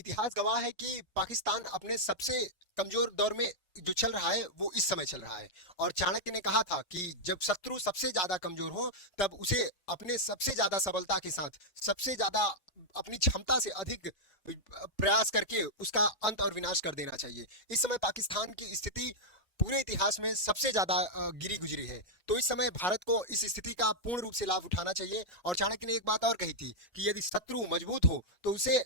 इतिहास गवाह है कि पाकिस्तान अपने सबसे कमजोर दौर में जो चल रहा है वो इस समय चल रहा है। और चाणक्य ने कहा था कि जब शत्रु सबसे ज्यादा कमजोर हो तब उसे अपने सबसे ज्यादा सबलता के साथ, सबसे ज्यादा अपनी क्षमता से अधिक प्रयास करके उसका अंत और विनाश कर देना चाहिए। इस समय पाकिस्तान की स्थिति पूरे इतिहास में सबसे ज्यादा गिरी गुजरी है। तो इस समय भारत को इस स्थिति का पूर्ण रूप से लाभ उठाना चाहिए। और चाणक्य ने एक बात और कही थी कि यदि शत्रु मजबूत हो तो उसे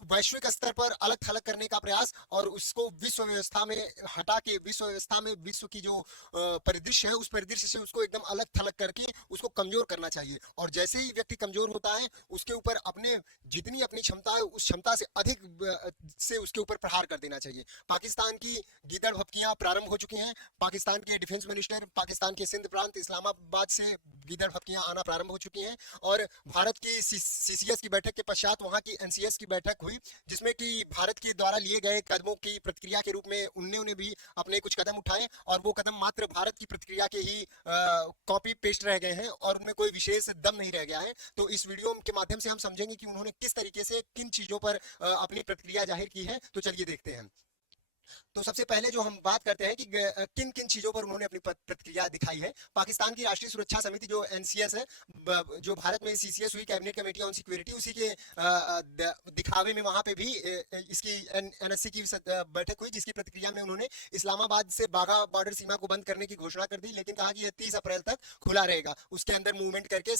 वैश्विक स्तर पर अलग थलग करने का प्रयास और उसको विश्व व्यवस्था में हटा के विश्व व्यवस्था में विश्व की जो परिदृश्य है उस परिदृश्य से उसको एकदम अलग थलग करके उसको कमजोर करना चाहिए। और जैसे ही व्यक्ति कमजोर होता है उसके ऊपर अपने जितनी अपनी क्षमता है उस क्षमता से अधिक से उसके ऊपर प्रहार कर देना चाहिए। पाकिस्तान की गीदड़ भपकियां प्रारंभ हो चुकी हैं। पाकिस्तान के डिफेंस मिनिस्टर पाकिस्तान के सिंध प्रांत इस्लामाबाद से गीदड़ भपकियां आना प्रारंभ हो चुकी हैं। और भारत की सीसीएस की बैठक के पश्चात वहां की एनसीएस की बैठक हुई जिसमें कि भारत के द्वारा लिए गए कदमों की प्रतिक्रिया के रूप में उन्होंने भी अपने कुछ कदम उठाए। और वो कदम मात्र भारत की प्रतिक्रिया के ही कॉपी पेस्ट रह गए हैं और उनमें कोई विशेष दम नहीं रह गया है। तो इस वीडियो के माध्यम से हम समझेंगे कि उन्होंने किस तरीके से किन चीजों पर अपनी प्रतिक्रिया जाहिर की है। तो चलिए देखते हैं। तो सबसे पहले जो हम बात करते हैं कि किन किन चीजों पर उन्होंने अपनी प्रतिक्रिया दिखाई है। पाकिस्तान की राष्ट्रीय सुरक्षा समिति जो एनसीएस है, जो भारत में सीसीएस हुई, कैबिनेट कमेटी ऑन सिक्योरिटी, उसी के दिखावे में वहां पे भी इसकी एनएससी की बैठक हुई जिसकी प्रतिक्रिया में उन्होंने इस्लामाबाद से बाघा बॉर्डर सीमा को बंद करने की घोषणा कर दी, लेकिन कहा कि यह 30 अप्रैल तक खुला रहेगा, उसके अंदर मूवमेंट करके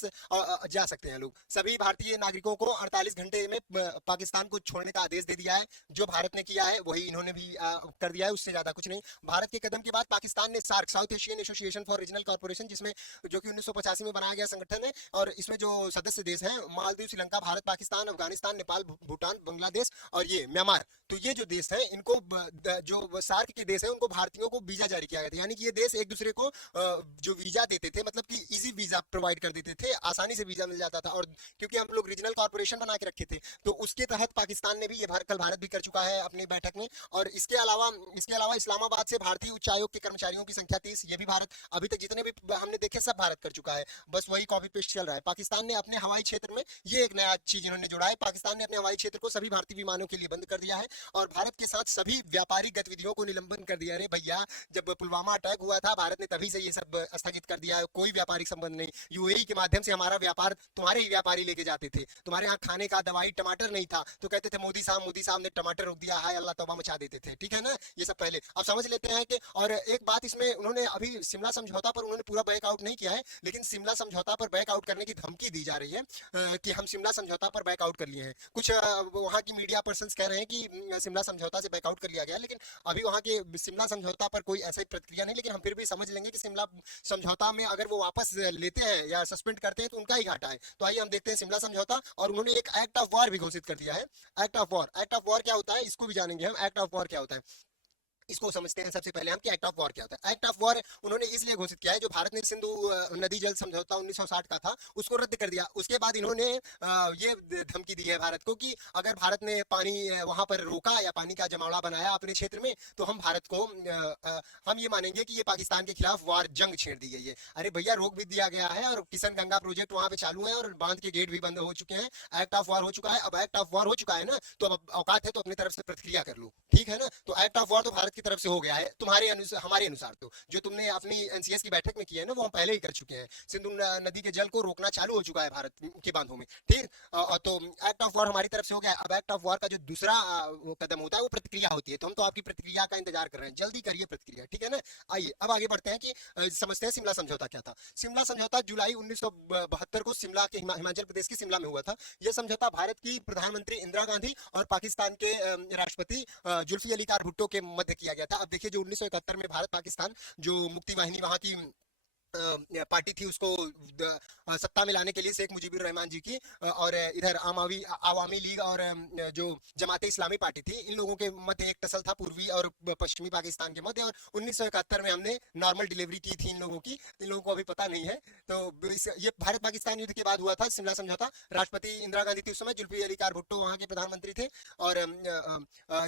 जा सकते हैं लोग। सभी भारतीय नागरिकों को 48 घंटे में पाकिस्तान को छोड़ने का आदेश दे दिया है। जो भारत ने किया है वही इन्होंने भी कर दिया है, उससे ज्यादा कुछ नहीं। भारत के कदम के बाद पाकिस्तान ने SAARC, South Asian Association for Regional Corporation, जिसमें जो कि 1985 में बनाया गया संगठन है, और इसमें जो सदस्य देश हैं मालदीव, श्रीलंका, भारत, पाकिस्तान, अफगानिस्तान, नेपाल, भूटान, बांग्लादेश और ये म्यांमार, तो ये जो देश है इनको जो सार्क के देश है उनको भारतीयों को वीजा जारी किया गया था। यानी कि ये देश एक दूसरे को जो वीजा देते थे, मतलब कि इजी वीजा प्रोवाइड कर देते थे, आसानी से वीजा मिल जाता था। और क्योंकि हम लोग रीजनल कॉर्पोरेशन बना के रखे थे तो उसके तहत पाकिस्तान ने भी ये कल भारत भी कर चुका है अपनी बैठक में। और इसके अलावा इस्लामाबाद से भारतीय उच्च आयोग के कर्मचारियों की संख्या 30, ये भी भारत, अभी तक जितने भी हमने देखे सब भारत कर चुका है, बस वही कॉपी पेस्ट चल रहा है। पाकिस्तान ने अपने हवाई क्षेत्र में ये एक नया चीज इन्होंने जोड़ा है, पाकिस्तान ने अपने हवाई क्षेत्र को सभी भारतीय विमानों के लिए बंद कर दिया है और भारत के साथ सभी व्यापारिक गतिविधियों को निलंबन कर दिया। अरे भैया, जब पुलवामा अटैक हुआ था भारत ने तभी से ये सब स्थगित कर दिया है, कोई व्यापारिक संबंध नहीं। यूएई के माध्यम से हमारा व्यापार तुम्हारे ही व्यापारी लेके जाते थे, तुम्हारे यहाँ खाने का दवाई टमाटर नहीं था तो कहते थे मोदी साहब ने टमाटर रोक दिया है, अल्लाह तौबा मचा देते थे, ठीक है ना। ये सब पहले अब समझ लेते हैं कि, और एक बात इसमें उन्होंने अभी शिमला समझौता पर उन्होंने पूरा बैकआउट नहीं किया है, लेकिन शिमला समझौता पर बैकआउट करने की धमकी दी जा रही है कि हम शिमला समझौता पर बैकआउट कर लिए हैं। कुछ वहां की मीडिया पर्संस कह रहे हैं कि शिमला समझौता से बैकआउट कर लिया गया, लेकिन अभी वहां के शिमला समझौता पर कोई ऐसी प्रतिक्रिया नहीं। लेकिन हम फिर भी समझ लेंगे कि शिमला समझौता में अगर वो वापस लेते हैं या सस्पेंड करते हैं तो उनका ही घाटा है। तो आइए हम देखते हैं शिमला समझौता। और उन्होंने एक एक्ट ऑफ वॉर भी घोषित कर दिया है। एक्ट ऑफ वॉर क्या होता है इसको भी जानेंगे हम। एक्ट ऑफ वॉर क्या होता है इसको समझते हैं सबसे पहले हम कि एक्ट ऑफ वॉर क्या होता है। एक्ट ऑफ वॉर उन्होंने इसलिए घोषित किया है, जो भारत ने सिंधु नदी जल समझौता 1960 का था उसको रद्द कर दिया। उसके बाद इन्होंने ये धमकी दी है भारत को कि अगर भारत ने पानी वहां पर रोका या पानी का जमावड़ा बनाया अपने क्षेत्र में तो हम भारत को हम ये मानेंगे कि ये पाकिस्तान के खिलाफ वार जंग छेड़ दी गई है। अरे भैया, रोक भी दिया गया है और किशन गंगा प्रोजेक्ट वहां पे चालू है और बांध के गेट भी बंद हो चुके हैं। एक्ट ऑफ वॉर हो चुका है। अब एक्ट ऑफ वॉर हो चुका है ना, तो अब औकात है तो अपनी तरफ से प्रतिक्रिया कर लो, ठीक है ना। तो एक्ट ऑफ वॉर तो भारत की तरफ से हो गया है, तुम्हारे अनुसार, हमारे अनुसार तो जो तुमने अपनी एनसीएस की बैठक में किया है ना वो हम पहले ही कर चुके हैं। सिंधु नदी के जल को रोकना चालू हो चुका है भारत के बांधों में, ठीक। तो एक्ट ऑफ वॉर हमारी तरफ से हो गया। अब एक्ट ऑफ वॉर का जो दूसरा कदम होता है वो प्रतिक्रिया होती है। तो हम तो आपकी प्रतिक्रिया का इंतजार कर रहे हैं, जल्दी करिए प्रतिक्रिया, ठीक है ना। आइए अब आगे बढ़ते हैं कि समझते हैं शिमला समझौता क्या था। शिमला समझौता जुलाई 1972 को शिमला के हिमाचल प्रदेश की शिमला में हुआ था। यह समझौता भारत की प्रधानमंत्री इंदिरा गांधी और पाकिस्तान के राष्ट्रपति जुल्फी अली खान भुट्टो के मध्य किया गया था। अब देखिए, जो 1971 में भारत पाकिस्तान जो मुक्ति वाहिनी वहां की पार्टी थी उसको सत्ता में लाने के लिए शेख मुजीबुर रहमान जी की और इधर आवामी लीग और जो जमाते इस्लामी पार्टी थी, इन लोगों के मध्य एक टसल था पूर्वी और पश्चिमी पाकिस्तान के मध्य। और 1971 में हमने नॉर्मल डिलीवरी की थी इन लोगों की, इन लोगों को अभी पता नहीं है। तो ये भारत पाकिस्तान युद्ध के बाद हुआ था शिमला समझौता। राष्ट्रपति इंदिरा गांधी थी उस समय, जुल्फी अली खान भुट्टो वहां के प्रधानमंत्री थे। और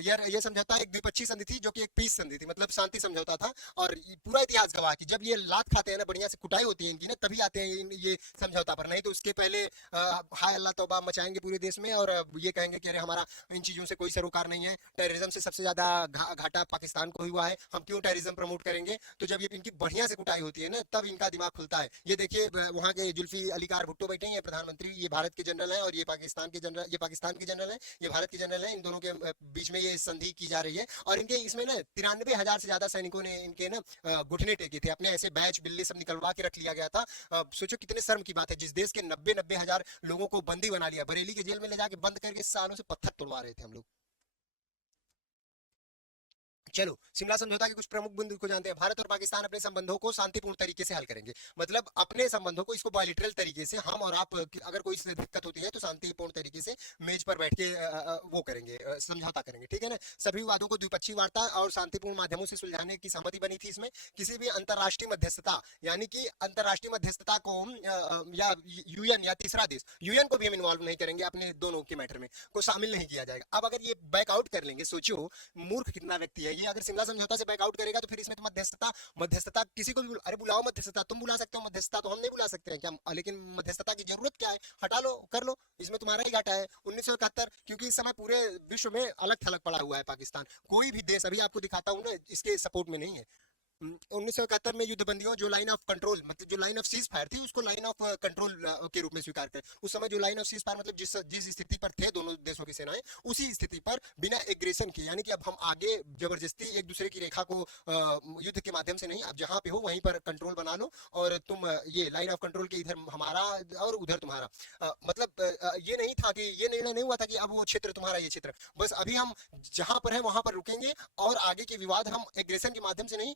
यह समझौता एक द्विपक्षीय संधि थी जो कि एक पीस संधि थी, मतलब शांति समझौता था। और पूरा इतिहास गवाह कि जब ये लात खाते हैं ना बढ़िया से कुटाई होती है इनकी ना, तभी आते हैं ये समझौता पर, नहीं तो उसके पहले हाय अल्लाह तौबा मचाएंगे पूरे देश में और ये कहेंगे कि अरे हमारा इन चीजों से कोई सरोकार नहीं है, टेररिज्म से सबसे ज्यादा घाटा पाकिस्तान को ही हुआ है, हम क्यों टेररिज्म प्रमोट करेंगे। तो जब ये इनकी बढ़िया से कुटाई होती है ना, तब इनका दिमाग खुलता है। ये देखिए वहाँ के जुल्फी अली कार भुट्टो बैठे हैं, ये प्रधानमंत्री, ये भारत के जनरल हैं, और ये पाकिस्तान के जनरल, ये पाकिस्तान के जनरल हैं, ये भारत के जनरल हैं। इन दोनों के बीच में ये संधि की जा रही है, और इनके इसमें ना 93,000 से ज्यादा सैनिकों ने इनके ना घुटने टेके थे, अपने ऐसे बैच बिल्ली सब निकलवा के रख लिया गया था। सोचो कितने शर्म की बात है, जिस देश के 90,000 लोगों को बंदी बना लिया, बरेली के जेल में ले जाके बंद करके सालों से पत्थर तोड़वा रहे थे हम लोग। चलो शिमला समझौता के कुछ प्रमुख बिंदु को जानते हैं। भारत और पाकिस्तान अपने संबंधों को शांतिपूर्ण तरीके से हल करेंगे, मतलब अपने संबंधों को, इसको बायलिटरल तरीके से, हम और आप अगर कोई दिक्कत होती है तो शांतिपूर्ण तरीके से मेज पर बैठ के वो करेंगे, समझौता करेंगे, ठीक है ना। सभी विवादों को द्विपक्षीय वार्ता और शांतिपूर्ण माध्यमों से सुलझाने की सहमति बनी थी इसमें। किसी भी अंतरराष्ट्रीय मध्यस्थता, यानी कि अंतरराष्ट्रीय मध्यस्थता को या यूएन या तीसरा देश, यूएन को भी हम इन्वॉल्व नहीं करेंगे अपने दोनों के मैटर में, को शामिल नहीं किया जाएगा। अब अगर ये बैकआउट कर लेंगे, सोचो मूर्ख कितना व्यक्ति है ये, अगर शिमला समझौता से बैकआउट करेगा तो फिर इसमें तो मध्यस्थता, मध्यस्थता किसी को भी अरे बुलाओ मध्यस्थता, तुम बुला सकते हो मध्यस्थता, तो हम नहीं बुला सकते हैं क्या, लेकिन मध्यस्थता की जरूरत क्या है, हटा लो, कर लो, इसमें तुम्हारा ही घाटा है। 1971, क्योंकि इस समय पूरे विश्व में अलग थलग पड़ा हुआ है पाकिस्तान, कोई भी देश, अभी आपको दिखाता हूँ ना, इसके सपोर्ट में नहीं है। 1971 में युद्धबंदियों, जो लाइन ऑफ कंट्रोल, मतलब जो लाइन ऑफ सीज फायर थी, उसको लाइन ऑफ कंट्रोल के रूप में स्वीकार करें। उस समय जो लाइन ऑफ सीज फायर, मतलब जिस जिस स्थिति पर थे दोनों देशों की सेनाएं, उसी स्थिति पर बिना एग्रेशन के, यानी कि अब हम आगे जबरदस्ती एक दूसरे की रेखा को युद्ध के माध्यम से नहीं, अब जहां पे हो वहीं पर कंट्रोल बना लो, और तुम ये लाइन ऑफ कंट्रोल के इधर हमारा और उधर तुम्हारा, मतलब ये नहीं था कि, ये निर्णय नहीं हुआ था कि अब वो क्षेत्र तुम्हारा, ये क्षेत्र, बस अभी हम जहां पर है वहां पर रुकेंगे, और आगे के विवाद हम एग्रेशन के माध्यम से नहीं,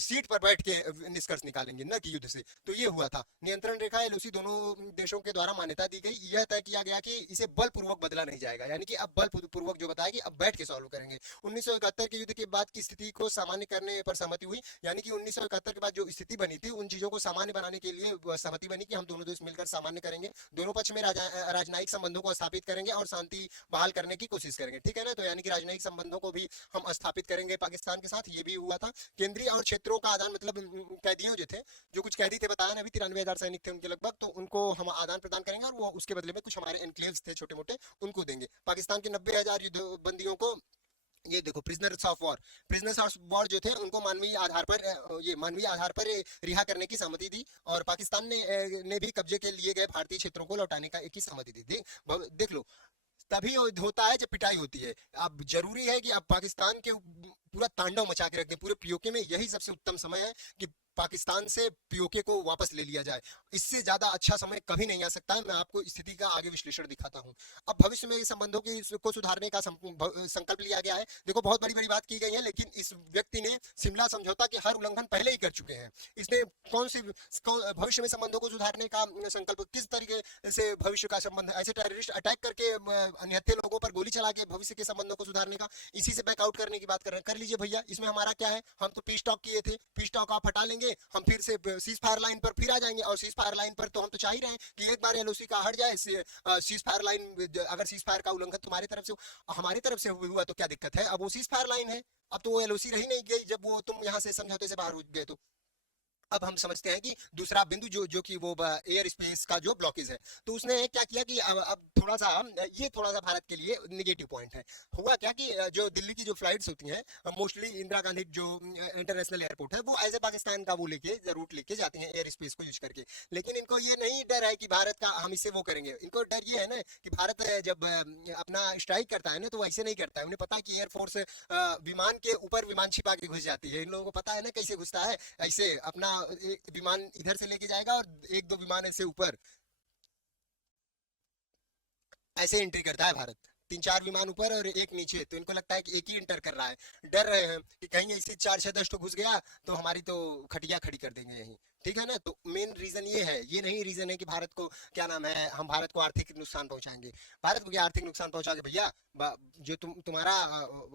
सीट पर बैठ के निष्कर्ष निकालेंगे, न कि युद्ध से। तो ये हुआ था। नियंत्रण रेखा एलओसी दोनों देशों के द्वारा मान्यता दी गई, यह तय किया गया कि इसे बलपूर्वक बदला नहीं जाएगा, यानी कि अब बलपूर्वक जो बताया कि अब बैठ के सॉल्व करेंगे। 1971 के युद्ध के बाद की स्थिति को सामान्य करने पर सहमति हुई, यानी कि 1971 के बाद जो स्थिति बनी थी, उन चीजों को सामान्य बनाने के लिए सहमति बनी कि हम दोनों देश मिलकर सामान्य करेंगे, दोनों पक्ष में राजनयिक संबंधों को स्थापित करेंगे और शांति बहाल करने की कोशिश करेंगे, ठीक है ना। तो यानी कि राजनयिक संबंधों को भी हम स्थापित करेंगे पाकिस्तान के साथ, ये भी हुआ था। केंद्रीय और क्षेत्रों का आदान, मतलब कैदियों जो थे, जो कुछ कैदी थे बताया ना अभी, 93,000 सैनिक थे उनके लगभग, तो उनको हम आदान प्रदान करेंगे, और वो उसके बदले में कुछ हमारे एनक्लेव्स थे छोटे मोटे, उनको देंगे। पाकिस्तान के 90,000 युद्ध बंदियों को, ये देखो prisoners of war, prisoners of war जो थे उनको मानवीय आधार पर, ये मानवीय आधार पर रिहा करने की सहमति दी, और पाकिस्तान ने भी कब्जे के लिए गए भारतीय क्षेत्रों को लौटाने का एक ही सहमति दी। देख लो, तभी होता है जब पिटाई होती है। अब जरूरी है कि अब पाकिस्तान के पूरा तांडव मचा के रख दें पूरे पीओके में, यही सबसे उत्तम समय है कि पाकिस्तान से पीओके को वापस ले लिया जाए। इससे ज्यादा अच्छा समय कभी नहीं आ सकता है। मैं आपको स्थिति का आगे विश्लेषण दिखाता हूँ। अब भविष्य में संबंधों को सुधारने का संकल्प लिया गया है। देखो बहुत बड़ी बड़ी बात की गई है, लेकिन इस व्यक्ति ने शिमला समझौता के हर उल्लंघन पहले ही कर चुके हैं। इसने कौन सी भविष्य में संबंधों को सुधारने का संकल्प, किस तरीके से भविष्य का संबंध, ऐसे टेररिस्ट अटैक करके निहत्थे लोगों पर गोली चला के भविष्य के संबंधों को सुधारने का, इसी से बैकआउट करने की बात कर रहे हैं। कर लीजिए भैया, इसमें हमारा क्या है, हम तो पीस टॉक किए थे, पीस टॉक आप हटा लेंगे, हम फिर से सीज फायर लाइन पर फिर आ जाएंगे, और सीज फायर लाइन पर तो हम तो चाह ही रहे हैं कि एक बार एलओसी का हट जाए, सीज फायर लाइन, अगर सीज फायर का उल्लंघन तुम्हारी तरफ से हमारी तरफ से हुआ तो क्या दिक्कत है, अब वो सीज फायर लाइन है, अब तो वो एलओसी रही नहीं गई जब वो तुम यहाँ से समझौते से बाहर हो गए। तो अब हम समझते हैं कि दूसरा बिंदु जो कि वो एयर स्पेस का जो ब्लॉकेज है, तो उसने क्या किया कि अब थोड़ा सा, ये थोड़ा सा भारत के लिए निगेटिव पॉइंट है। हुआ क्या कि जो दिल्ली की जो फ्लाइट्स होती हैं, मोस्टली इंदिरा गांधी जो इंटरनेशनल एयरपोर्ट है, वो एज ए पाकिस्तान का वो लेके रूट लेके जाती हैं एयर स्पेस को यूज करके। लेकिन इनको ये नहीं डर है कि भारत का हम इससे वो करेंगे, इनको डर ये है ना कि भारत जब अपना स्ट्राइक करता है ना, तो वो ऐसे नहीं करता है। उन्हें पता है कि एयरफोर्स विमान के ऊपर विमान छिपा के घुस जाती है। इन लोगों को पता है ना कैसे घुसता है, ऐसे अपना एक विमान इधर से लेके जाएगा और एक दो विमान ऐसे ऊपर, ऐसे एंट्री करता है भारत, तीन चार विमान ऊपर और एक नीचे। तो इनको लगता है कि एक ही इंटर कर रहा है, डर रहे हैं कि कहीं ऐसे 4 6 10 तो घुस गया तो हमारी तो खटिया खड़ी कर देंगे यहीं, ठीक है ना। तो मेन रीजन ये है, ये नहीं रीजन है कि भारत को क्या नाम है, हम भारत को आर्थिक नुकसान पहुंचाएंगे। भारत को क्या आर्थिक नुकसान पहुंचाओगे भैया, जो तुम्हारा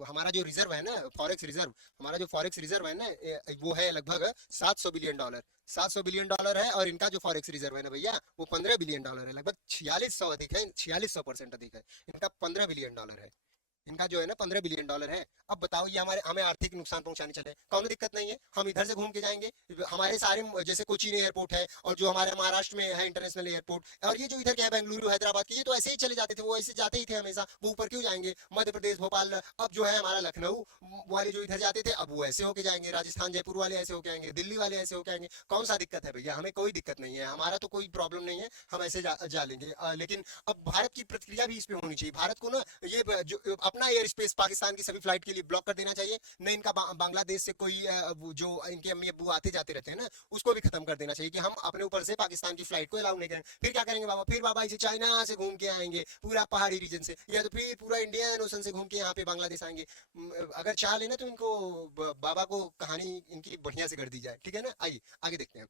हमारा जो रिजर्व है ना, फॉरेक्स रिजर्व, हमारा जो फॉरेक्स रिजर्व है ना, वो है लगभग $700 बिलियन, $700 बिलियन है। और इनका जो फॉरेक्स रिजर्व है ना भैया, वो $15 बिलियन है, लगभग 4600 अधिक है, 4600% अधिक है, इनका $15 बिलियन है। इनका जो है ना $15 बिलियन है। अब बताओ ये हमारे हमें आर्थिक नुकसान पहुंचाने चले, कौन दिक्कत नहीं है, हम इधर से घूम के जाएंगे। हमारे सारे जैसे कोचीन एयरपोर्ट है और जो हमारे महाराष्ट्र में है इंटरनेशनल एयरपोर्ट, और ये जो इधर क्या है बेंगलुरु हैदराबाद के, ये तो ऐसे ही चले जाते थे, वो ऐसे जाते ही थे हमेशा, वो ऊपर क्यों जाएंगे। मध्य प्रदेश भोपाल, अब जो है हमारा लखनऊ वाले जो इधर जाते थे अब वो ऐसे होके जाएंगे, राजस्थान जयपुर वाले ऐसे होके आएंगे, दिल्ली वाले ऐसे होके आएंगे। कौन सा दिक्कत है भैया, हमें कोई दिक्कत नहीं है, हमारा तो कोई प्रॉब्लम नहीं है, हम ऐसे जा लेंगे। लेकिन अब भारत की प्रतिक्रिया भी इस पे होनी चाहिए। भारत को ना ये जो अपना एयर स्पेस पाकिस्तान की सभी फ्लाइट के लिए ब्लॉक कर देना चाहिए। न इनका बांग्लादेश से कोई जो इनके अम्मी अब्बू आते जाते रहते हैं ना, उसको भी खत्म कर देना चाहिए कि हम अपने ऊपर से पाकिस्तान की फ्लाइट को अलाउ नहीं करें। फिर क्या करेंगे बाबा, फिर बाबा इसे चाइना से घूम के आएंगे पूरा पहाड़ी रीजन से, या तो फिर पूरा इंडियन ओशन से घूम के यहाँ पे बांग्लादेश आएंगे। अगर चाह लेना तो इनको बाबा को कहानी इनकी बढ़िया से कर दी जाए, ठीक है ना। आइए आगे देखते हैं।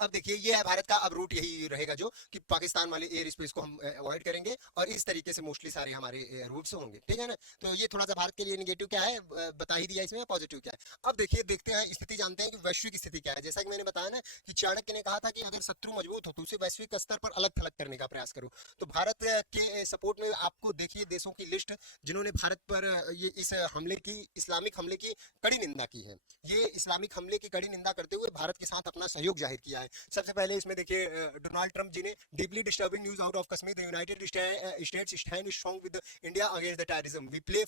अब देखिए ये है भारत का अब रूट यही रहेगा जो कि पाकिस्तान वाले एयर स्पेस को हम अवॉइड करेंगे, और इस तरीके से मोस्टली सारे हमारे रूट्स होंगे, ठीक है ना। तो ये थोड़ा सा भारत के लिए नेगेटिव क्या है बता ही दिया इसमें, पॉजिटिव क्या है। अब देखिए देखते हैं स्थिति, जानते हैं कि वैश्विक स्थिति क्या है। जैसा कि मैंने बताया ना कि चाणक्य ने कहा था कि अगर शत्रु मजबूत हो तो उसे वैश्विक स्तर पर अलग थलग करने का प्रयास करो। तो भारत के सपोर्ट में आपको देखिए देशों की लिस्ट जिन्होंने भारत पर ये इस हमले की, इस्लामिक हमले की कड़ी निंदा की है। ये इस्लामिक हमले की कड़ी निंदा करते हुए भारत के साथ अपना सहयोग जाहिर किया है। सबसे पहले इसमें देखिए डोनाल्ड ट्रंप जी ने deeply disturbing news out of Kashmir, the United States stand strong with India against the terrorism, we pray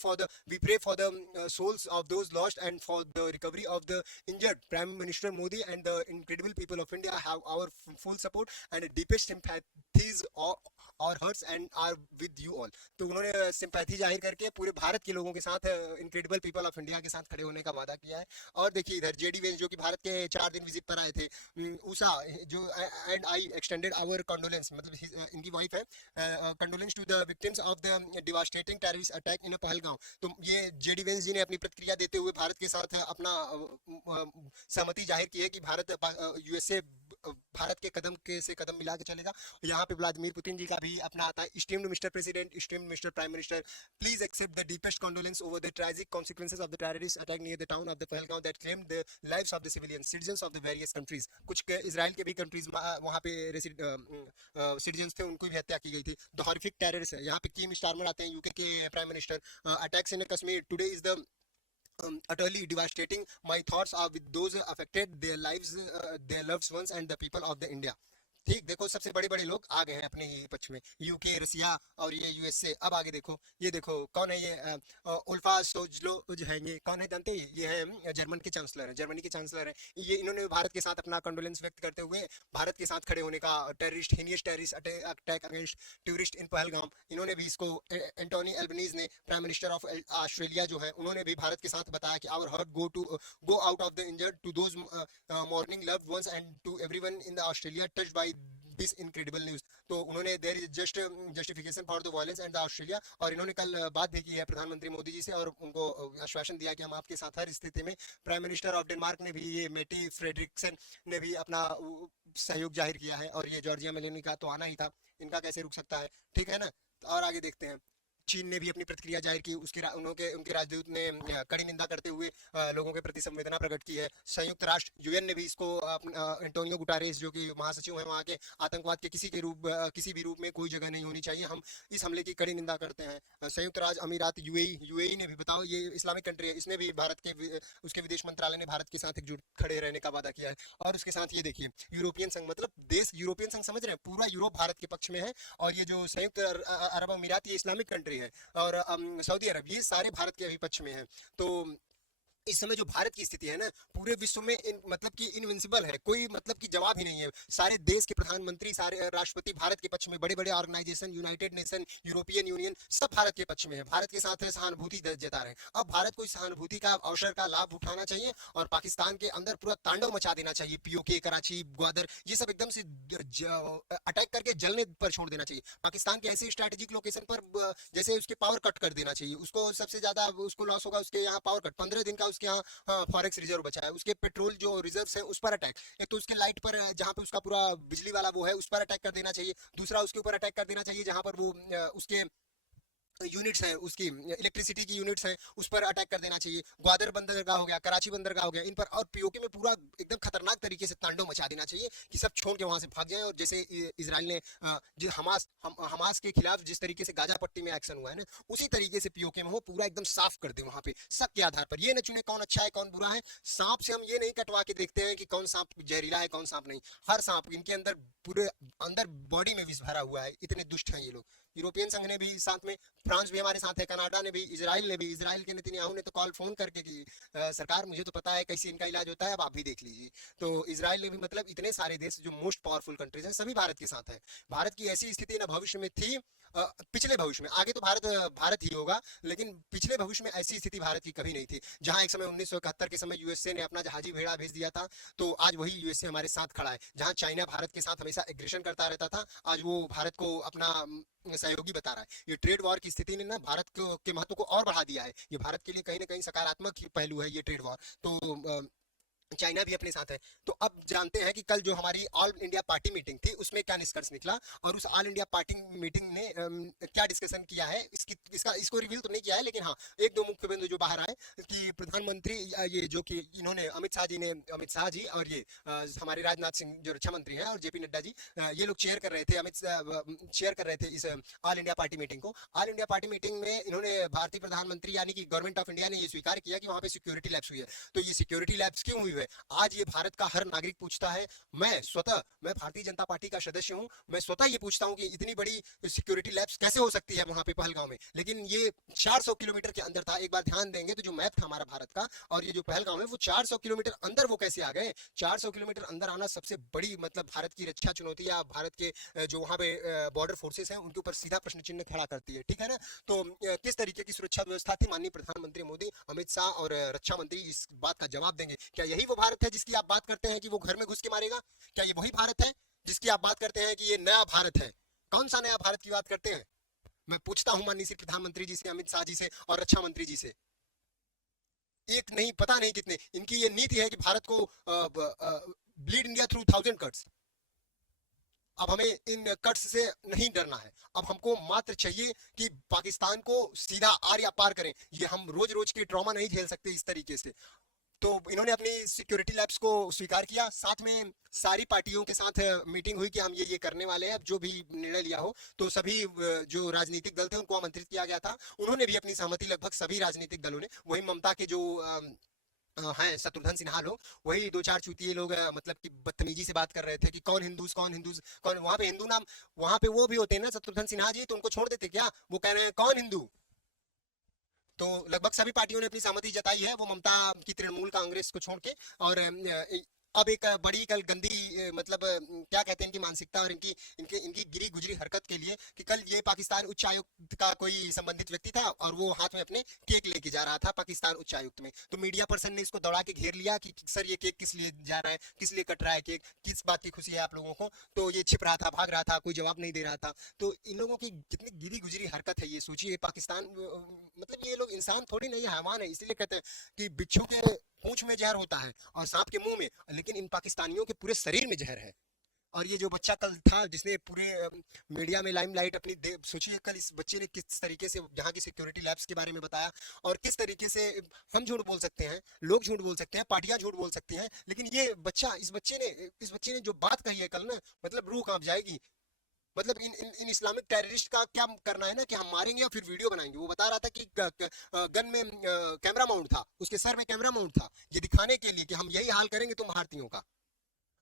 for the souls of those lost and for the recovery of the injured. Prime Minister Modi and the incredible people of India have our full support and deepest sympathies or hurts and are with you all. तो उन्होंने sympathy जाहिर करके पूरे भारत के लोगों के साथ, incredible people of India के साथ खड़े होने का वादा किया है। और देखिए इधर जेडी वेंस जो कि भारत के 4 दिन विजिट पर आए थे, उषा जो and I extended our condolence, मतलब इनकी वाइफ है, condolence to the victims of the devastating terrorist attack in Pahalgam. तो ये जेडी वेंस जी ने अपनी प्रतिक्रिया देते हुए भारत के साथ अपना सहमति जाहिर की है कि भारत यूएसए भारत के कदम के से कदम मिला के चलेगा। यहाँ पे व्लादिमीर पुतिन जी का भी अपना आता है, esteemed mister president, esteemed mister prime minister, please accept the deepest condolence over the tragic consequences of the terrorist attack near the town of the Pahalgam that claimed the lives of the civilian citizens of the various countries. कुछ Israel के भी countries वहाँ पे citizens थे, उनको भी हत्या की गई थी। द हॉरिफिक टेररिस्ट है, यहाँ पे कीम स्टारमर आते हैं, यूके के prime minister. Attacks in Kashmir today is the utterly devastating. My thoughts are with those affected, their lives, their loved ones, and the people of the India. ठीक, देखो सबसे बड़े बड़े लोग आ गए हैं अपने ही पक्ष में, यूके, रसिया और ये यूएसए। अब आगे देखो, ये देखो कौन है ये उल्फा सोजलो जो है, ये कौन है जानते हैं, ये है जर्मन के चांसलर है, जर्मनी के चांसलर है। ये इन्होंने भारत के साथ अपना कंडोलेंस व्यक्त करते हुए भारत के साथ खड़े होने का, terrorist heinous terrorist attack against tourist in Pahalgam, इन्होंने भी इसको, एंटोनी एल्बनीज ने प्राइम मिनिस्टर ऑफ ऑस्ट्रेलिया जो है, उन्होंने भी भारत के साथ बताया कि our heart go out of the injured to those mourning loved ones and to everyone in the Australia touched by this incredible news. तो उन्होंने there is just justification for the violence and the Australia, और इन्होंने कल बात भी की है प्रधानमंत्री मोदी जी से और उनको आश्वासन दिया कि हम आपके साथ हर स्थिति में। प्राइम मिनिस्टर ऑफ डेनमार्क ने भी, ये मेटी फ्रेडरिक्सन ने भी अपना सहयोग जाहिर किया है, और ये जॉर्जिया मेलोनी का तो आना ही था, इनका कैसे रुक सकता है, ठीक है ना। और आगे देखते हैं, चीन ने भी अपनी प्रतिक्रिया जाहिर की, उनके राजदूत ने कड़ी निंदा करते हुए लोगों के प्रति संवेदना प्रकट की है। संयुक्त राष्ट्र यूएन ने भी इसको, एंटोनियो गुटारेस जो कि महासचिव हैं वहाँ के, आतंकवाद के किसी भी रूप में कोई जगह नहीं होनी चाहिए, हम इस हमले की कड़ी निंदा करते हैं। संयुक्त राज्य अमीरात यूएई ने भी, बताओ ये इस्लामिक कंट्री है, इसने भी भारत के, उसके विदेश मंत्रालय ने भारत के साथ एकजुट खड़े रहने का वादा किया है। और उसके साथ ये देखिए यूरोपियन संघ, मतलब देश यूरोपियन संघ समझ रहे हैं, पूरा यूरोप भारत के पक्ष में है। और ये जो संयुक्त अरब अमीरात, ये इस्लामिक कंट्री है, और सऊदी अरब, ये सारे भारत के अभी पक्ष में हैं। तो इस समय जो भारत की स्थिति है ना, पूरे विश्व में मतलब कि इनविंसिबल है, कोई मतलब कि जवाब ही नहीं है। सारे देश के प्रधानमंत्री, सारे राष्ट्रपति भारत के पक्ष में, बड़े बड़े organisation, United Nation, European Union, सब भारत के पक्ष में है, भारत के साथ सहानुभूति जता रहे हैं। अब भारत को इस सहानुभूति का अवसर का लाभ उठाना चाहिए और पाकिस्तान के अंदर पूरा तांडव मचा देना चाहिए। पीओके, कराची, ग्वादर, ये सब एकदम से अटैक करके जलने पर छोड़ देना चाहिए। पाकिस्तान के ऐसे स्ट्रैटेजिक लोकेशन पर जैसे उसके पावर कट कर देना चाहिए, उसको सबसे ज्यादा उसको लॉस होगा उसके यहाँ पावर कट, 15 दिन का उसके यहाँ फॉरेक्स रिजर्व बचा है, उसके पेट्रोल जो रिजर्व्स हैं उस पर अटैक, एक तो उसके लाइट पर जहाँ पे उसका पूरा बिजली वाला वो है उस पर अटैक कर देना चाहिए, दूसरा उसके ऊपर अटैक कर देना चाहिए जहाँ पर वो उसके यूनिट्स हैं, उसकी इलेक्ट्रिसिटी की यूनिट्स हैं, उस पर अटैक कर देना चाहिए। ग्वादर बंदरगाह हो गया, कराची बंदरगाह हो गया, इन पर और पीओके में पूरा एकदम खतरनाक तरीके से तांडव मचा देना चाहिए कि सब छोड़ के वहां से भाग जाएं। और जैसे इसराइल ने जो हमास के खिलाफ जिस तरीके से गाजा पट्टी में एक्शन हुआ है ना, उसी तरीके से पीओके में हो, पूरा एकदम साफ कर दे वहां पे शक के आधार पर। ये न चुने कौन अच्छा है कौन बुरा है। सांप से हम ये नहीं कटवा के देखते हैं कि कौन सांप जहरीला है कौन सांप नहीं। हर सांप इनके अंदर पूरे अंदर बॉडी में विष भरा हुआ है, इतने दुष्ट हैं ये लोग। यूरोपियन संघ ने भी साथ में, फ्रांस भी हमारे साथ है, कनाडा ने भी, इजराइल ने भी। इजराइल के नेतन्याहू ने तो कॉल फोन करके कि सरकार मुझे तो पता है कैसे इनका इलाज होता है, अब आप भी देख लीजिए। तो इजराइल ने भी, मतलब इतने सारे देश जो मोस्ट पावरफुल कंट्रीज हैं सभी भारत के साथ है। भारत की ऐसी स्थिति ना भविष्य में थी, पिछले भविष्य में, आगे तो भारत भारत ही होगा, लेकिन पिछले भविष्य में ऐसी स्थिति भारत की कभी नहीं थी। जहां एक समय 1971 के समय यूएसए ने अपना जहाजी भेड़ा भेज दिया था, तो आज वही यूएसए हमारे साथ खड़ा है। जहां चाइना भारत के साथ हमेशा एग्रेशन करता रहता था, आज वो भारत को अपना सहयोगी बता रहा है। ये ट्रेड वॉर की स्थिति ने ना भारत के महत्व को और बढ़ा दिया है। ये भारत के लिए कहीं ना कहीं सकारात्मक ही पहलू है ये ट्रेड वॉर। तो चाइना भी अपने साथ है। तो अब जानते हैं कि कल जो हमारी ऑल इंडिया पार्टी मीटिंग थी उसमें क्या निष्कर्ष निकला, और उस ऑल इंडिया पार्टी मीटिंग ने क्या डिस्कशन किया है, इसको रिवील तो नहीं किया है, लेकिन हाँ एक दो मुख्य बिंदु जो बाहर आए कि प्रधानमंत्री ये जो कि इन्होंने अमित शाह जी और ये हमारे राजनाथ सिंह जो रक्षा मंत्री हैं और जेपी नड्डा जी, ये लोग चेयर कर रहे थे, चेयर कर रहे थे इस ऑल इंडिया पार्टी मीटिंग को। ऑल इंडिया पार्टी मीटिंग में इन्होंने भारतीय प्रधानमंत्री यानी कि गवर्नमेंट ऑफ इंडिया ने ये स्वीकार किया कि वहां पे सिक्योरिटी लैप्स हुई है। तो ये सिक्योरिटी लैप्स क्यों हुई है, आज ये भारत का हर नागरिक पूछता है। मैं भारतीय जनता पार्टी का सदस्य हूं, मैं स्वतः ये पूछता हूं कि इतनी बड़ी सिक्योरिटी लैब्स कैसे हो सकती है वहां पे पहलगांव में। लेकिन ये 400 किलोमीटर के अंदर था। एक बार ध्यान देंगे तो जो मैप था हमारा भारत का, और ये जो पहलगांव है वो 400 किलोमीटर अंदर वो कैसे आ गए। 400 किलोमीटर अंदर आना सबसे बड़ी, मतलब भारत की रक्षा चुनौती या भारत के जो वहां पे बॉर्डर फोर्सेस हैं उनके ऊपर सीधा प्रश्न चिन्ह खड़ा करती है, ठीक है ना। तो किस तरीके की सुरक्षा व्यवस्था थी, माननीय प्रधानमंत्री मोदी, अमित शाह और रक्षा मंत्री इस बात का जवाब देंगे। क्या यही वो भारत है जिसकी आप बात करते हैं कि वो घर में घुस के मारेगा? क्या ये वही भारत है जिसकी आप बात करते हैं कि ये नया भारत है? कौन सा नया भारत की बात करते हैं? मैं पूछता हूं माननीय श्री प्रधानमंत्री जी से, अमित शाह जी से और रक्षा मंत्री जी से। एक नहीं, पता नहीं कितने इनकी ये नीति है कि भारत को ब्लीड इंडिया थ्रू 1000 कट्स। अब हमें इन कट्स से नहीं डरना है। अब हमको मात्र चाहिए कि पाकिस्तान को सीधा आर या पार करें। ये हम रोज रोज के ट्रॉमा नहीं झेल सकते इस तरीके से। तो इन्होंने अपनी सिक्योरिटी लैब्स को स्वीकार किया। साथ में सारी पार्टियों के साथ मीटिंग हुई कि हम ये करने वाले हैं। अब जो भी निर्णय लिया हो, तो सभी जो राजनीतिक दल थे उनको आमंत्रित किया गया था। उन्होंने भी अपनी सहमति, लगभग सभी राजनीतिक दलों ने, वही ममता के जो हैं शत्रुघ्न सिन्हा लोग, वही दो चार चूतिए लोग मतलब कि बदतमीजी से बात कर रहे थे कि कौन हिंदूज कौन वहां पे हिंदू नाम, वहां पे वो भी होते हैं ना शत्रुघ्न सिन्हा जी, तो उनको छोड़ देते क्या? वो कह रहे हैं कौन हिंदू। तो लगभग सभी पार्टियों ने अपनी सहमति जताई है, वो ममता की तृणमूल कांग्रेस को छोड़ के। और अब एक बड़ी कल गंदी मतलब क्या कहते हैं इनकी मानसिकता और इनकी इनके इनकी गिरी गुजरी हरकत के लिए कि कल ये पाकिस्तान उच्चायुक्त का कोई संबंधित व्यक्ति था और वो हाथ में अपने केक लेके जा रहा था पाकिस्तान उच्चायुक्त में। तो मीडिया पर्सन ने इसको दौड़ा के घेर लिया कि सर ये केक किस लिए जा रहा है, किस लिए कट रहा है केक, किस बात की खुशी है आप लोगों को। तो ये छिप रहा था, भाग रहा था, कोई जवाब नहीं दे रहा था। तो इन लोगों की कितनी गिरी गुजरी हरकत है ये सोचिए। पाकिस्तान मतलब ये लोग इंसान थोड़ी नहीं, हैवान है। इसीलिए कहते हैं कि बिच्छू के पूंछ में जहर होता है और सांप के मुंह में, लेकिन इन पाकिस्तानियों के पूरे शरीर में जहर है। और ये जो बच्चा कल था जिसने पूरे मीडिया में लाइमलाइट अपनी सोचिए, कल इस बच्चे ने किस तरीके से यहाँ की सिक्योरिटी लैब्स के बारे में बताया और किस तरीके से हम झूठ बोल सकते हैं, लोग झूठ बोल सकते हैं, पार्टियां झूठ बोल सकती हैं, लेकिन ये बच्चा, इस बच्चे ने जो बात कही है कल ना, मतलब रूह कांप जाएगी। मतलब इन इस्लामिक टेररिस्ट का क्या करना है ना कि हम मारेंगे और फिर वीडियो बनाएंगे। वो बता रहा था कि गन में कैमरा माउंट था, उसके सर में कैमरा माउंट था, ये दिखाने के लिए कि हम यही हाल करेंगे तुम भारतीयों का।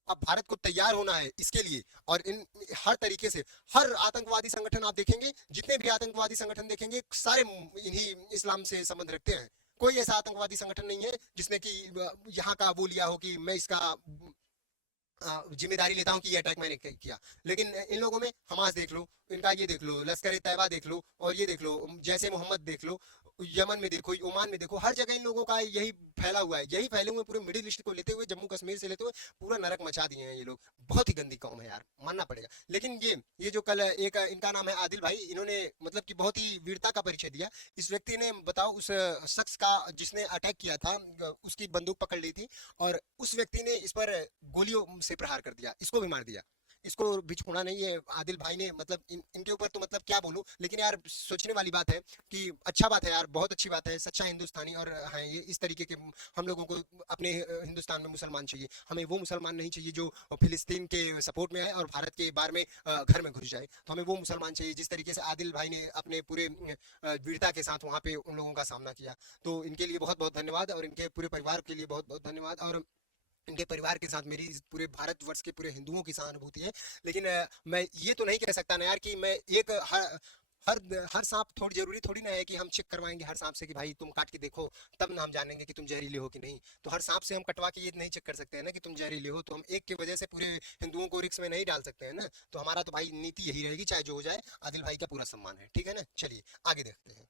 अब भारत को तैयार होना है इसके लिए। और इन हर तरीके से हर आतंकवादी संगठन आप देखेंगे, जितने भी आतंकवादी संगठन देखेंगे सारे इन्हीं इस्लाम से संबंध रखते हैं। कोई ऐसा आतंकवादी संगठन नहीं है जिसने कि यहाँ का वो लिया हो कि मैं इसका जिम्मेदारी लेता हूं कि ये अटैक मैंने किया। लेकिन इन लोगों में हमास देख लो, इनका ये देख लो, लश्कर ए तैयबा देख लो, और ये देख लो जैसे मोहम्मद देख लो, यमन में देखो, ओमान में देखो, हर जगह इन लोगों का यही फैला हुआ है। यही फैले हुए पूरे मिडिल ईस्ट को लेते हुए, जम्मू कश्मीर से लेते हुए पूरा नरक मचा दिए हैं ये लोग। बहुत ही गंदी कौम है यार, मानना पड़ेगा। लेकिन ये जो कल एक इनका नाम है आदिल भाई, इन्होंने मतलब कि बहुत ही वीरता का परिचय दिया। इस व्यक्ति ने बताओ उस शख्स का जिसने अटैक किया था, उसकी बंदूक पकड़ ली थी और उस व्यक्ति ने इस पर गोलियों से प्रहार कर दिया, इसको भी मार दिया। इसको भी छोड़ा नहीं है आदिल भाई ने, मतलब इनके ऊपर तो मतलब क्या बोलूं, लेकिन यार सोचने वाली बात है कि अच्छा बात है यार, बहुत अच्छी बात है, सच्चा हिंदुस्तानी और हैं ये इस तरीके के। हम लोगों को अपने हिंदुस्तान में मुसलमान चाहिए, हमें वो मुसलमान नहीं चाहिए जो फिलिस्तीन के सपोर्ट में है और भारत के बारे में घर में घुस जाए। तो हमें वो मुसलमान चाहिए जिस तरीके से आदिल भाई ने अपने पूरे वीरता के साथ वहाँ पे उन लोगों का सामना किया। तो इनके लिए बहुत बहुत धन्यवाद, और इनके पूरे परिवार के लिए बहुत बहुत धन्यवाद, और इनके परिवार के साथ मेरी पूरे भारतवर्ष के पूरे हिंदुओं की सहानुभूति है। लेकिन मैं ये तो नहीं कह सकता ना यार कि मैं एक हर हर सांप थोड़ी जरूरी थोड़ी ना है कि हम चेक करवाएंगे हर सांप से कि भाई तुम काट के देखो, तब ना हम जानेंगे कि तुम जहरीले हो कि नहीं। तो हर सांप से हम कटवा के ये नहीं चेक कर सकते हैं ना कि तुम जहरीले हो, तो हम एक की वजह से पूरे हिंदुओं को रिस्क में नहीं डाल सकते हैं ना। तो हमारा तो भाई नीति यही रहेगी, चाहे जो हो जाए, आदिल भाई का पूरा सम्मान है, ठीक है ना। चलिए आगे देखते हैं।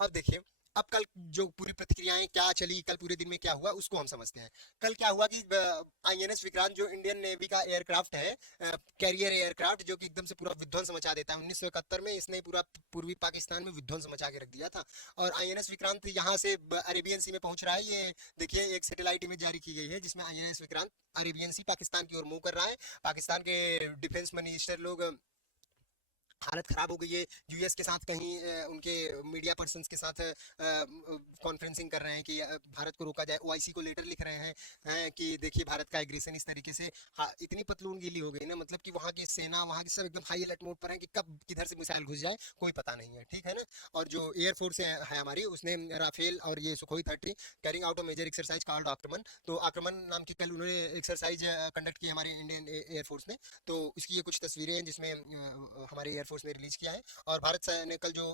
अब देखिए, अब कल जो पूरी प्रतिक्रियाएं क्या चली, कल पूरे दिन में क्या हुआ उसको हम समझते हैं। कल क्या हुआ कि आईएनएस विक्रांत जो इंडियन नेवी का एयरक्राफ्ट है, कैरियर एयरक्राफ्ट, जो कि एकदम से पूरा विध्वंस मचा देता है, 1971 में इसने पूरा पूर्वी पाकिस्तान में विध्वंस मचा के रख दिया था। और आईएनएस विक्रांत यहाँ से अरेबियन सी में पहुंच रहा है। ये देखिए एक सैटेलाइट इमेज जारी की गई है जिसमें आईएनएस विक्रांत अरेबियन सी पाकिस्तान की ओर मूव कर रहा है। पाकिस्तान के डिफेंस मिनिस्टर लोग हालत खराब हो गई है, यूएस के साथ कहीं उनके मीडिया पर्सन्स के साथ कॉन्फ्रेंसिंग कर रहे हैं कि भारत को रोका जाए। ओआईसी को लेटर लिख रहे हैं कि देखिए भारत का एग्रेशन इस तरीके से। हाँ, इतनी पतलून गीली हो गई ना, मतलब कि वहाँ की सेना, वहाँ की सब एकदम हाई अलर्ट मोड पर है कि कब किधर से मिसाइल घुस जाए कोई पता नहीं है, ठीक है ना। और जो एयरफोर्स है हमारी, उसने राफेल और ये Sukhoi 30 carrying out of major exercise called Aakraman, तो आक्रमण नाम की कल उन्होंने एक्सरसाइज कंडक्ट की हमारे इंडियन एयरफोर्स ने। तो इसकी ये कुछ तस्वीरें हैं जिसमें हमारे एयरफोर्स ने रिलीज किया है। और भारत ने कल जो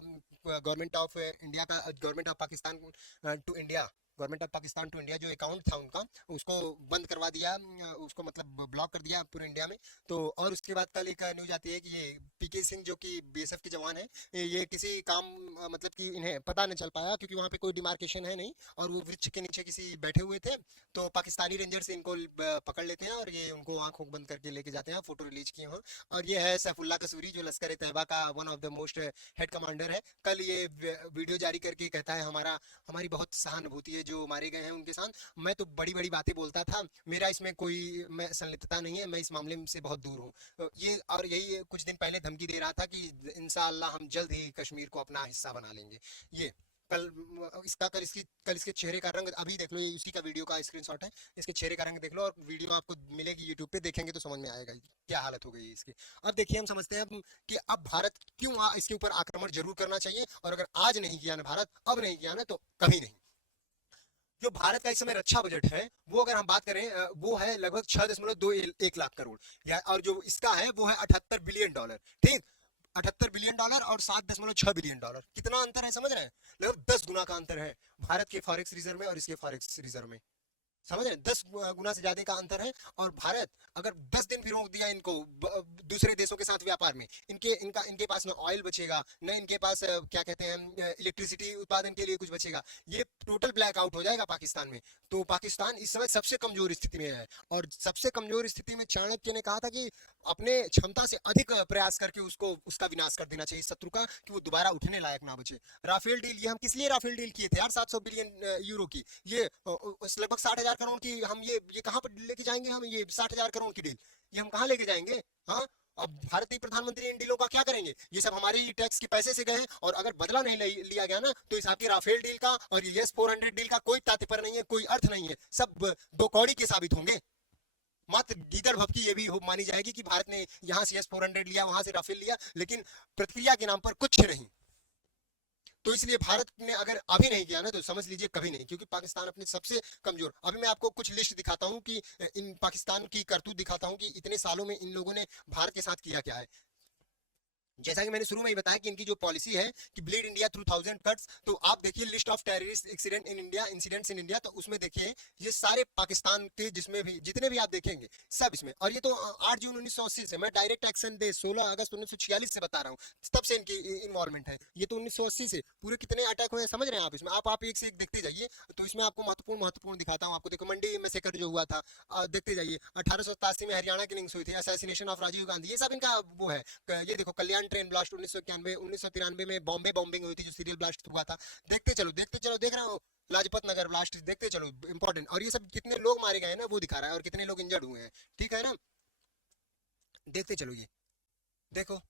गवर्नमेंट ऑफ इंडिया का, government of Pakistan to India, government of Pakistan to India जो अकाउंट था उनका, उसको बंद करवा दिया, उसको मतलब ब्लॉक कर दिया पूरे इंडिया में। तो और उसके बाद कल एक न्यूज आती है कि ये पीके सिंह जो कि बीएसएफ के जवान है, ये किसी काम मतलब कि इन्हें पता नहीं चल पाया क्योंकि वहाँ पे कोई डिमार्केशन है नहीं, और वो वृक्ष के नीचे किसी बैठे हुए थे। तो पाकिस्तानी रेंजर्स इनको पकड़ लेते हैं और ये उनको आंख बंद करके लेके जाते हैं, फोटो रिलीज किए हैं। और ये है सैफुल्ला कसूरी जो लश्कर ए तैयबा का one of the most head commander है। कल ये वीडियो जारी करके कहता है हमारी बहुत सहानुभूति है जो मारे गए हैं उनके साथ। मैं तो बड़ी बड़ी बातें बोलता था, मेरा इसमें कोई मैं संलिप्तता नहीं है, मैं इस मामले से बहुत दूर हूँ ये। और यही कुछ दिन पहले धमकी दे रहा था कि इंशाअल्लाह हम जल्द ही कश्मीर को अपना हिस्सा बना लेंगे। ये कल इसका कल इसके चेहरे का रंग अभी देख लो, ये उसी का वीडियो का स्क्रीनशॉट है। इसके चेहरे का रंग देख लो और वीडियो आपको मिलेगी यूट्यूब पे, देखेंगे तो समझ में आएगा क्या हालत हो गई है इसकी। अब देखिए हम समझते हैं कि अब भारत क्यों इसके ऊपर आक्रमण जरूर करना चाहिए, और अगर आज नहीं किया ना भारत, अब नहीं किया ना तो कभी नहीं। जो भारत का इस समय रक्षा बजट है वो अगर हम बात करें, वो है लगभग 6.21 लाख करोड़, या और जो इसका है वो है 78 बिलियन डॉलर, ठीक। 78 बिलियन डॉलर और 7.6 बिलियन डॉलर, कितना अंतर है समझ रहे हैं। लगभग 10 गुना का अंतर है भारत के फॉरेक्स रिजर्व में और इसके फॉरेक्स रिजर्व में, समझ रहे हैं। 10 गुना से ज्यादा का अंतर है। और भारत अगर 10 दिन भी रोक दिया इनको दूसरे देशों के साथ व्यापार में, इनके पास ना ऑयल बचेगा, न इनके पास क्या कहते हैं इलेक्ट्रिसिटी उत्पादन के लिए कुछ बचेगा, ये टोटल ब्लैकआउट हो जाएगा पाकिस्तान में। तो पाकिस्तान इस समय सबसे कमजोर स्थिति में है, और सबसे कमजोर स्थिति में चाणक्य ने कहा था कि अपने क्षमता से अधिक प्रयास करके उसको उसका विनाश कर देना चाहिए शत्रु का, कि वो दोबारा उठने लायक ना बचे। राफेल डील, ये हम किस लिए राफेल डील किए थे यार, 700 बिलियन यूरो की, ये लगभग 60,000 करोड़ की, हम ये कहाँ पर लेके जाएंगे, हम ये 60,000 करोड़ की डील ये हम कहाँ लेके जाएंगे। हाँ, अब भारतीय प्रधानमंत्री इन डीलों का क्या करेंगे, ये सब हमारे ही टैक्स के पैसे से गए हैं, और अगर बदला नहीं लिया गया ना तो इस आपकी राफेल डील का और ये S-400 डील का कोई तात्पर्य नहीं है, कोई अर्थ नहीं है, सब दो कौड़ी के साबित होंगे। मात्र गीदड़ भपकी ये भी मानी जाएगी कि भारत ने यहाँ से S-400 लिया, वहां से राफेल लिया, लेकिन प्रक्रिया के नाम पर कुछ नहीं। तो इसलिए भारत ने अगर अभी नहीं किया ना तो समझ लीजिए कभी नहीं, क्योंकि पाकिस्तान अपने सबसे कमजोर। अभी मैं आपको कुछ लिस्ट दिखाता हूं कि इन पाकिस्तान की करतूत दिखाता हूं कि इतने सालों में इन लोगों ने भारत के साथ किया क्या है। जैसा कि मैंने शुरू में ही बताया कि इनकी जो पॉलिसी है कि ब्लीड इंडिया थ्रू 1000 कट्स, तो आप देखिए list of terrorist accident in India, incidents in India, तो उसमें देखिए ये सारे पाकिस्तान के जिसमें भी जितने भी आप देखेंगे सब इसमें। और ये तो 8 जून 1980 से, मैं डायरेक्ट एक्शन डे 16 अगस्त 1946 से बता रहा हूँ, तब से इनकी इन्वॉल्वमेंट है। ये तो 1980 से पूरे कितने अटैक हुए समझ रहे हैं आप इसमें, आप एक से एक देखते जाइए। तो इसमें आपको महत्वपूर्ण महत्वपूर्ण दिखाता हूँ। आपको देखो मंडी में सेकर जो हुआ था, देखते जाइए। 1887 में हरियाणा किलिंग्स हुई थी, असैसिनेशन ऑफ राजीव गांधी, ये सब इनका वो है। ये देखो कल्याण ट्रेन ब्लास्ट 1991, 1993 में बॉम्बे बॉम्बिंग हुई थी जो सीरियल ब्लास्ट हुआ था। देखते चलो देखते चलो, देख रहा हूँ लाजपत नगर ब्लास्ट, देखते चलो इंपॉर्टेंट। और ये सब कितने लोग मारे गए हैं ना वो दिखा रहा है, और कितने लोग इंजर्ड हुए हैं, ठीक है ना। देखते चलो ये, देखो,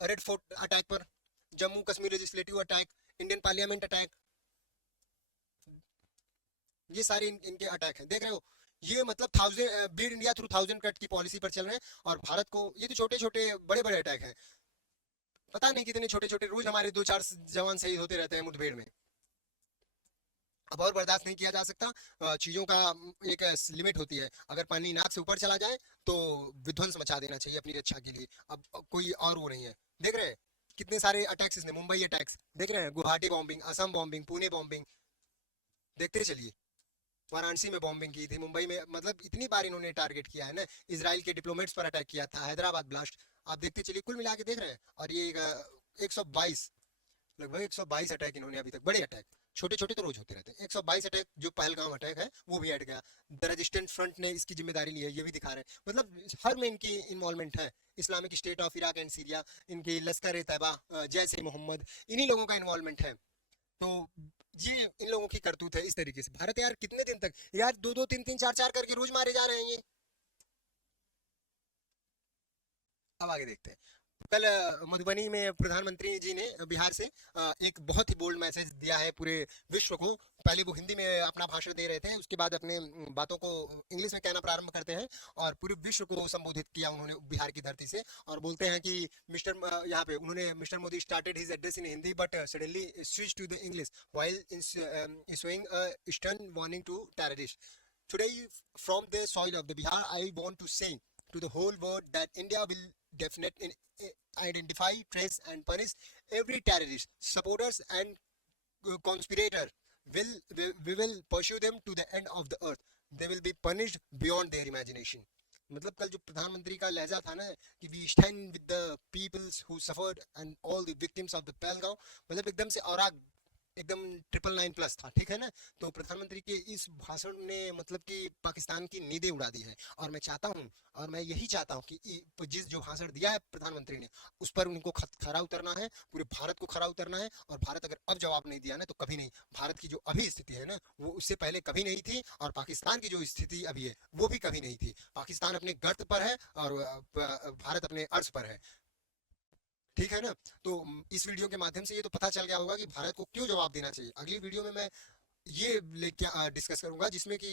रेड फोर्ट अटैक पर, Jammu Kashmir legislative attack, Indian parliament attack, ये सारे इनके अटैक हैं, देख रहे हो। ये मतलब 1000 ब्लीड इंडिया थ्रू 1000 कट की पॉलिसी पर चल रहे हैं। और भारत को ये तो छोटे छोटे बड़े बड़े अटैक हैं, पता नहीं कितने छोटे छोटे, रोज हमारे 2-4 जवान शहीद होते रहते हैं मुठभेड़ में। अब और बर्दाश्त नहीं किया जा सकता। चीजों का एक लिमिट होती है, अगर पानी नाक से ऊपर चला जाए तो विध्वंस मचा देना चाहिए अपनी रक्षा के लिए। अब कोई और वो नहीं है, देख रहे हैं कितने सारे अटैक्स इसने, मुंबई अटैक्स देख रहे हैं, Guwahati bombing, Assam bombing, Pune bombing, देखते चलिए। वाराणसी में बॉम्बिंग की थी, मुंबई में, मतलब इतनी बार इन्होंने टारगेट किया है ना। इसराइल के डिप्लोमेट्स पर अटैक किया था, हैदराबाद ब्लास्ट, आप देखते चलिए, कुल मिला के देख रहे हैं। और ये 122, लगभग 122 अटैक इन्होंने अभी तक, बड़े अटैक, छोटे छोटे तो रोज होते रहते हैं। 122 अटैक, जो पहलगाम अटैक है वो भी हट गया, द रेजिस्टेंट फ्रंट ने इसकी जिम्मेदारी ली है, ये भी दिखा रहे हैं। मतलब हर में इनकी इन्वॉल्वमेंट है। Islamic state of Iraq and Syria, इनकी लश्कर ए तैयबा, जैश ए मोहम्मद, इन्हीं लोगों का इन्वॉल्वमेंट है। तो ये इन लोगों की करतूत है इस तरीके से। भारत यार कितने दिन तक यार 2-2, 3-3, 4-4 करके रोज मारे जा रहे हैं ये। अब आगे देखते हैं। कल मधुबनी में प्रधानमंत्री जी ने बिहार से एक बहुत ही बोल्ड मैसेज दिया है पूरे विश्व को। पहले वो हिंदी में अपना भाषण दे रहे थे, उसके बाद अपने बातों को इंग्लिश में कहना प्रारंभ करते हैं, और पूरे विश्व को संबोधित किया उन्होंने बिहार की धरती से। और बोलते हैं कि मिस्टर, यहाँ पे उन्होंने, mister Modi started his address in Hindi but suddenly switch to the English while issuing a stern warning to terrorists. Today, from the soil of the Bihar, I want to say to the whole world that India will definitely identify, trace, and punish every terrorist, supporters, and conspirator. We will pursue them to the end of the earth. They will be punished beyond their imagination. मतलब कल जो प्रधानमंत्री का लहजा था ना कि we stand with the peoples who suffered and all the victims of the Pahalgam, मतलब एकदम से और एकदम 999+ था, ठीक है ना। तो प्रधानमंत्री के इस भाषण ने मतलब कि पाकिस्तान की नींदें उड़ा दी है। और मैं चाहता हूं, और मैं यही चाहता हूं कि जिस जो भाषण दिया है प्रधानमंत्री ने, उस पर उनको खरा उतरना है, पूरे भारत को खरा उतरना है। और भारत अगर अब जवाब नहीं दिया ना तो कभी नहीं। भारत की जो अभी स्थिति है ना वो उससे पहले कभी नहीं थी, और पाकिस्तान की जो स्थिति अभी है वो भी कभी नहीं थी। पाकिस्तान अपने गर्त पर है और भारत अपने अर्श पर है, ठीक है ना। तो इस वीडियो के माध्यम से ये तो पता चल गया होगा कि भारत को क्यों जवाब देना चाहिए। अगली वीडियो में मैं ये लेके डिस्कस करूंगा, जिसमें कि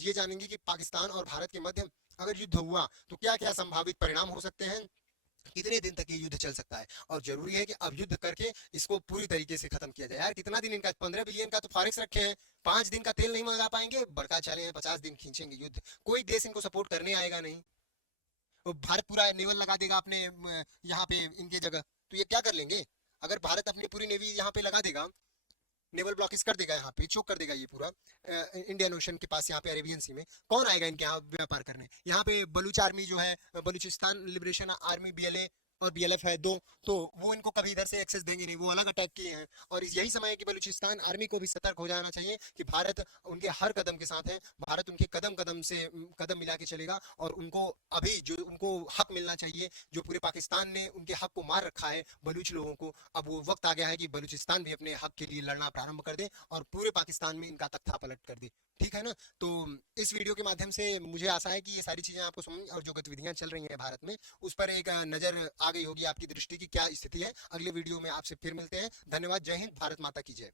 ये जानेंगे कि पाकिस्तान और भारत के मध्य अगर युद्ध हुआ तो क्या क्या संभावित परिणाम हो सकते हैं, कितने दिन तक ये युद्ध चल सकता है। और जरूरी है कि अब युद्ध करके इसको पूरी तरीके से खत्म किया जाए। यार कितना दिन इनका, 15 बिलियन का तो फॉरेक्स रखे हैं, 5 दिन का तेल नहीं मंगा पाएंगे, बड़का चले हैं 50 दिन खींचेंगे युद्ध, कोई देश इनको सपोर्ट करने आएगा नहीं। वो भारत पूरा नेवल लगा देगा अपने यहाँ पे इनकी जगह, तो ये क्या कर लेंगे। अगर भारत अपनी पूरी नेवी यहाँ पे लगा देगा, नेवल ब्लॉकेज कर देगा, यहाँ पे चोक कर देगा ये पूरा इंडियन ओशन के पास, यहाँ पे अरेबियन सी में, कौन आएगा इनके यहाँ व्यापार करने। यहाँ पे बलूच आर्मी जो है, बलूचिस्तान लिबरेशन आर्मी BLA और BLF है दो, तो वो इनको कभी इधर से एक्सेस देंगे नहीं, वो अलग अटैक किए हैं। और यही समय है कि बलूचिस्तान आर्मी को भी सतर्क हो जाना चाहिए कि भारत उनके हर कदम के साथ है, भारत उनके कदम कदम से कदम मिला के चलेगा। और उनको अभी जो उनको हक मिलना चाहिए, जो पूरे पाकिस्तान ने उनके हक को मार रखा है बलूच लोगों को, अब वो वक्त आ गया है कि बलूचिस्तान भी अपने हक के लिए लड़ना प्रारंभ कर दे और पूरे पाकिस्तान में इनका तख्ता पलट कर दे, ठीक है ना। तो इस वीडियो के माध्यम से मुझे आशा है कि ये सारी चीजें आपको समझ, और जो गतिविधियां चल रही हैं भारत में उस पर एक नजर आ गई होगी आपकी दृष्टि की क्या स्थिति है। अगले वीडियो में आपसे फिर मिलते हैं। धन्यवाद, जय हिंद, भारत माता की जय।